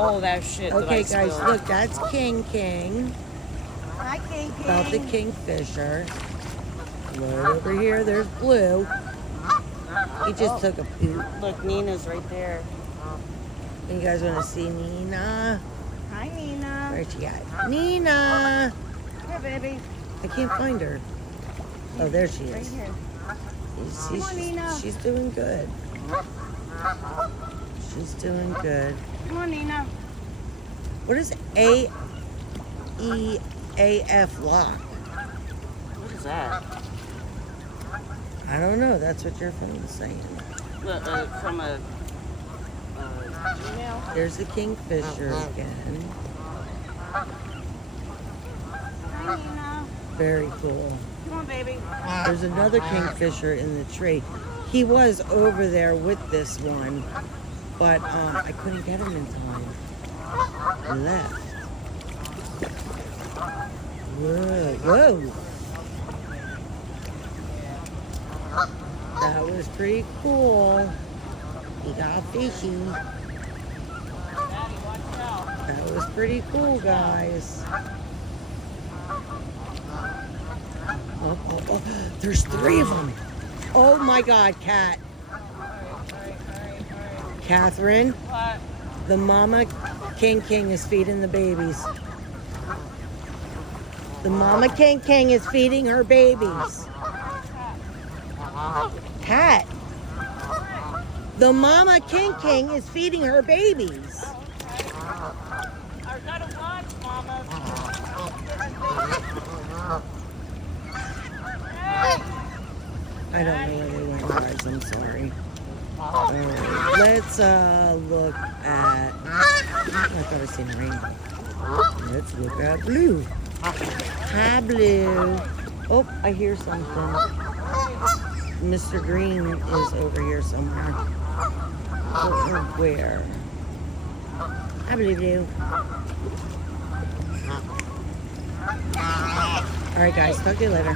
all that shit. Okay, that I guys, spilled. look, that's King. Hi, King. About the Kingfisher. Right over here, there's Blue. He just took a poop. Look, Nena's right there. And you guys want to see Nena? Hi, Nena. Where's she at? Nena! Here, baby. I can't find her. Oh, there she Right is. here. She's, Come on, Nena. she's doing good. She's doing good. Come on, Nena. What is AEAF lock? What is that? I don't know. That's what your phone's saying. From a Gmail? There's the Kingfisher again. Hi, Nena. Very cool. Come on, baby. There's another Kingfisher in the tree. He was over there with this one, but I couldn't get him in time. He left. Whoa, whoa. That was pretty cool. He got fishy. That was pretty cool, guys. Oh, there's 3 of them. Oh my God, Kat. Catherine, What? the mama King is feeding the babies. The mama King is feeding her babies. Kat, the mama King is feeding her babies. I gotta watch, Mama. I don't know where they went, guys. I'm sorry. Let's look at. I thought I seen rainbow. Let's look at Blue. Hi, Blue. Oh, I hear something. Mr. Green is over here somewhere. Don't know where. Hi, Blue. All right, guys. Talk to you later.